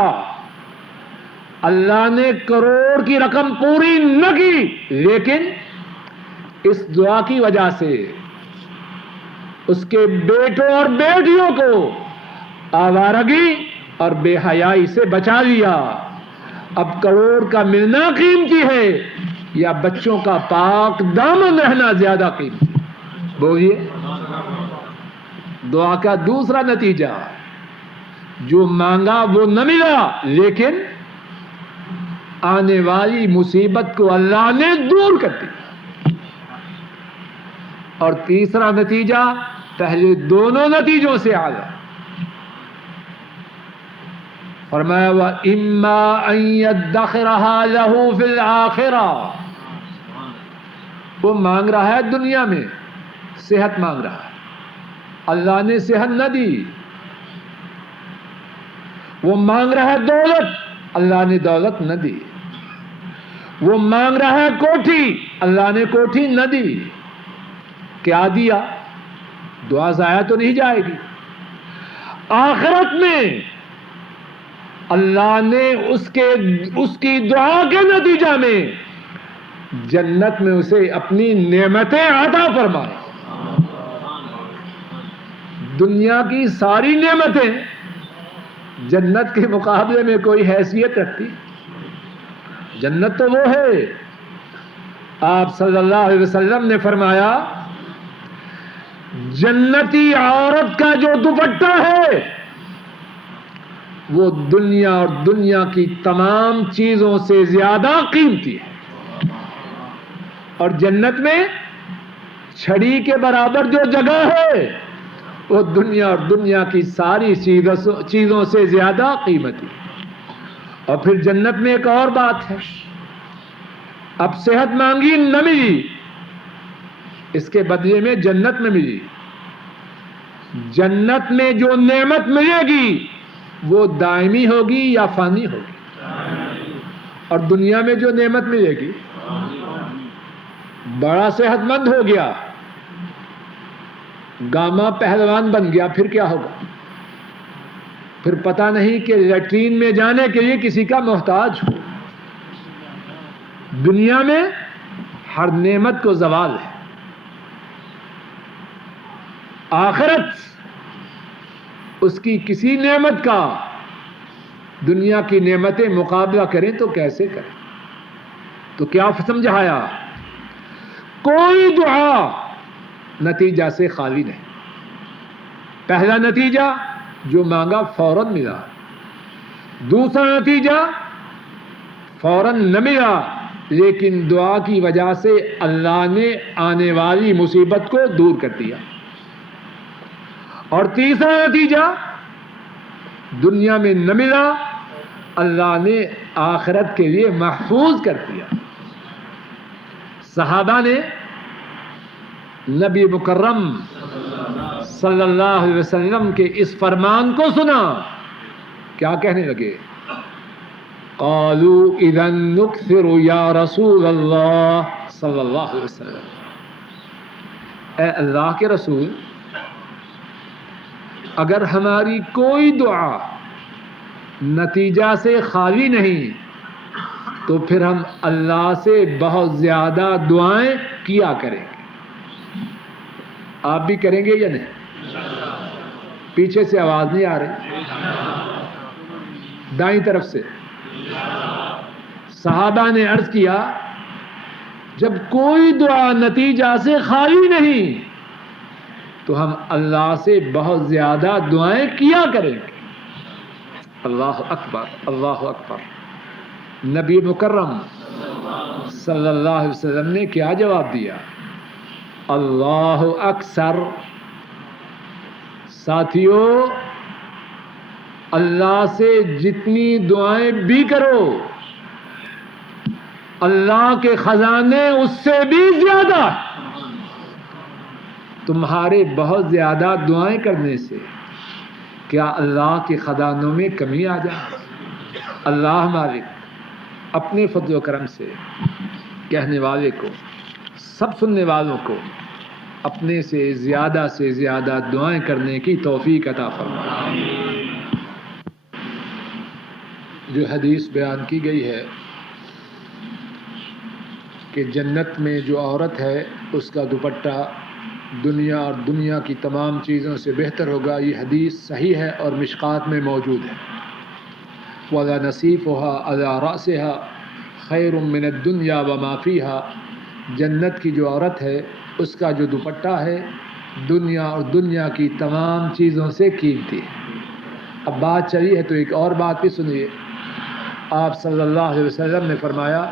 اللہ نے کروڑ کی رقم پوری نہ کی لیکن اس دعا کی وجہ سے اس کے بیٹوں اور بیٹیوں کو آوارگی اور بے حیائی سے بچا لیا۔ اب کروڑ کا ملنا قیمتی ہے یا بچوں کا پاک دامن رہنا زیادہ قیمتی؟ بولیے۔ دعا کا دوسرا نتیجہ، جو مانگا وہ نہ ملا لیکن آنے والی مصیبت کو اللہ نے دور کر دیا۔ اور تیسرا نتیجہ پہلے دونوں نتیجوں سے اعلیٰ، فرمایا وَإِمَّا أَن يَدَّخِرَهَا لَهُ فِي الْآخِرَةِ، وہ مانگ رہا ہے دنیا میں صحت مانگ رہا ہے، اللہ نے صحت نہ دی۔ وہ مانگ رہا ہے دولت، اللہ نے دولت نہ دی۔ وہ مانگ رہا ہے کوٹھی، اللہ نے کوٹھی نہ دی۔ کیا دیا؟ دعا ضائع تو نہیں جائے گی۔ آخرت میں اللہ نے اس کی دعا کے نتیجہ میں جنت میں اسے اپنی نعمتیں عطا فرمائے۔ دنیا کی ساری نعمتیں جنت کے مقابلے میں کوئی حیثیت رکھتی؟ جنت تو وہ ہے، آپ صلی اللہ علیہ وسلم نے فرمایا جنتی عورت کا جو دوپٹہ ہے وہ دنیا اور دنیا کی تمام چیزوں سے زیادہ قیمتی ہے، اور جنت میں چھڑی کے برابر جو جگہ ہے وہ دنیا اور دنیا کی ساری چیزوں سے زیادہ قیمتی ہے۔ اور پھر جنت میں ایک اور بات ہے، اب صحت مانگی نہ ملی، اس کے بدلے میں جنت میں ملی۔ جنت میں جو نعمت ملے گی وہ دائمی ہوگی یا فانی ہوگی؟ اور دنیا میں جو نعمت ملے گی، بڑا صحت مند ہو گیا، گاما پہلوان بن گیا، پھر کیا ہوگا؟ پھر پتہ نہیں کہ لیٹرین میں جانے کے لیے کسی کا محتاج ہو۔ دنیا میں ہر نعمت کو زوال ہے، آخرت اس کی کسی نعمت کا دنیا کی نعمتیں مقابلہ کریں تو کیسے کریں؟ تو کیا سمجھایا؟ کوئی دعا نتیجہ سے خالی نہیں. پہلا نتیجہ جو مانگا فوراً ملا، دوسرا نتیجہ فوراً نہ ملا لیکن دعا کی وجہ سے اللہ نے آنے والی مصیبت کو دور کر دیا. اور تیسرا نتیجہ دنیا میں نہ ملا، اللہ نے آخرت کے لیے محفوظ کر دیا. صحابہ نے نبی مکرم صلی اللہ علیہ وسلم کے اس فرمان کو سنا، کیا کہنے لگے؟ قالوا اذا نكثر یا رسول اللہ صلی اللہ علیہ وسلم، اے اللہ کے رسول، اگر ہماری کوئی دعا نتیجہ سے خالی نہیں تو پھر ہم اللہ سے بہت زیادہ دعائیں کیا کریں گے. آپ بھی کریں گے یا نہیں؟ پیچھے سے آواز نہیں آ رہی، دائیں طرف سے. صحابہ نے عرض کیا جب کوئی دعا نتیجہ سے خالی نہیں تو ہم اللہ سے بہت زیادہ دعائیں کیا کریں گے. اللہ اکبر، اللہ اکبر. نبی مکرم صلی اللہ علیہ وسلم نے کیا جواب دیا؟ اللہ اکثر. ساتھیو، اللہ سے جتنی دعائیں بھی کرو اللہ کے خزانے اس سے بھی زیادہ. تمہارے بہت زیادہ دعائیں کرنے سے کیا اللہ کے خزانوں میں کمی آ جائے؟ اللہ مالک اپنے فضل و کرم سے کہنے والے کو، سب سننے والوں کو اپنے سے زیادہ دعائیں کرنے کی توفیق عطا فرمائے. جو حدیث بیان کی گئی ہے کہ جنت میں جو عورت ہے اس کا دوپٹہ دنیا اور دنیا کی تمام چیزوں سے بہتر ہوگا، یہ حدیث صحیح ہے اور مشکات میں موجود ہے. وَلَا نَصِيفُهَا عَلَىٰ رَأْسِهَا خَيْرٌ مِّنَ الدُّنْيَا وَمَا فِيهَا. جنت کی جو عورت ہے اس کا جو دوپٹہ ہے دنیا اور دنیا کی تمام چیزوں سے قیمتی ہے. اب بات چلی ہے تو ایک اور بات بھی سنیے. آپ صلی اللہ علیہ وسلم نے فرمایا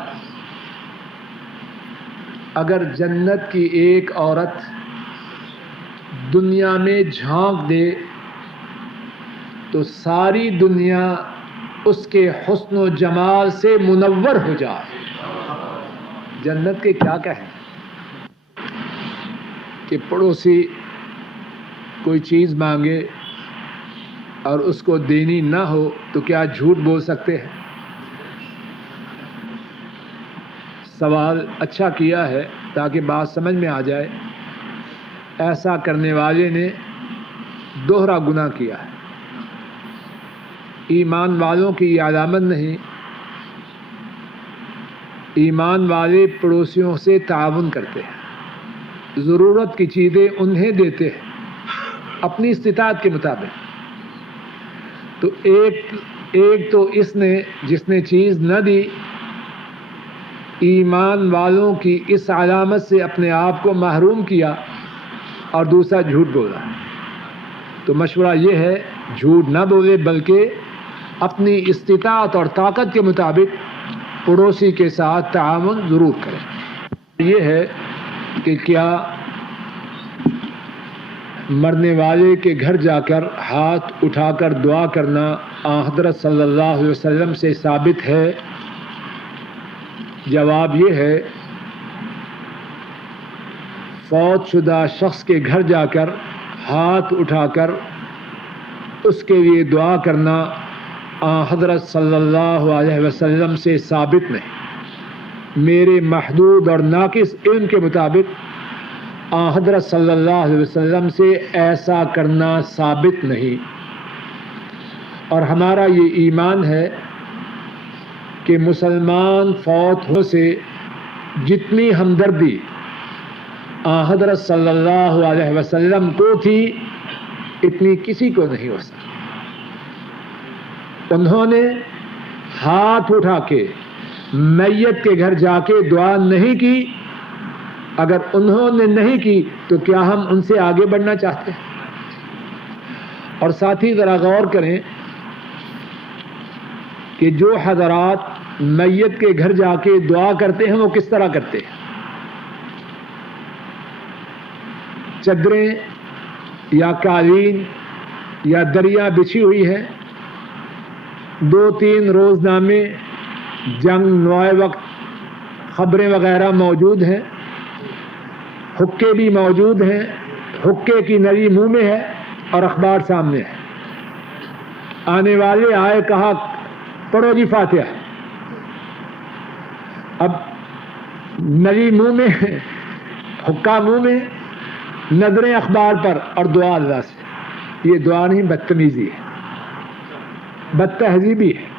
اگر جنت کی ایک عورت دنیا میں جھانک دے تو ساری دنیا اس کے حسن و جمال سے منور ہو جائے. جنت کے کیا کہیں کہ پڑوسی کوئی چیز مانگے اور اس کو دینی نہ ہو تو کیا جھوٹ بول سکتے ہیں؟ سوال اچھا کیا ہے تاکہ بات سمجھ میں آ جائے. ایسا کرنے والے نے دوہرا گناہ کیا ہے. ایمان والوں کی یہ علامت نہیں. ایمان والے پڑوسیوں سے تعاون کرتے ہیں، ضرورت کی چیزیں انہیں دیتے ہیں اپنی استطاعت کے مطابق. تو ایک تو اس نے جس نے چیز نہ دی ایمان والوں کی اس علامت سے اپنے آپ کو محروم کیا، اور دوسرا جھوٹ بولا. تو مشورہ یہ ہے جھوٹ نہ بولے بلکہ اپنی استطاعت اور طاقت کے مطابق پڑوسی کے ساتھ تعاون ضرور کریں. یہ ہے کہ کیا مرنے والے کے گھر جا کر ہاتھ اٹھا کر دعا کرنا حضرت صلی اللہ علیہ وسلم سے ثابت ہے؟ جواب یہ ہے فوت شدہ شخص کے گھر جا کر ہاتھ اٹھا کر اس کے لیے دعا کرنا حضرت صلی اللہ علیہ وسلم سے ثابت نہیں. میرے محدود اور ناقص علم کے مطابق حضرت صلی اللہ علیہ وسلم سے ایسا کرنا ثابت نہیں. اور ہمارا یہ ایمان ہے کہ مسلمان فوت ہو سے جتنی ہمدردی حضرت صلی اللہ علیہ وسلم کو تھی اتنی کسی کو نہیں ہو سکتی. انہوں نے ہاتھ اٹھا کے میت کے گھر جا کے دعا نہیں کی اگر انہوں نے نہیں کی تو کیا ہم ان سے آگے بڑھنا چاہتے ہیں؟ اور ساتھی ذرا غور کریں کہ جو حضرات میت کے گھر جا کے دعا کرتے ہیں وہ کس طرح کرتے ہیں؟ چادریں یا قالین یا دریا بچھی ہوئی ہے، 2-3 روزنامے، جنگ نوائے وقت خبریں وغیرہ موجود ہیں، حکے بھی موجود ہیں، حکے کی نلی منہ میں ہے اور اخبار سامنے ہے. آنے والے آئے، کہا پڑھو جی فاتحہ. اب نلی منہ میں، حکا منہ میں، نظریں اخبار پر اور دعا اللہ سے. یہ دعا نہیں، بدتمیزی ہے، بد تہذیبی ہے.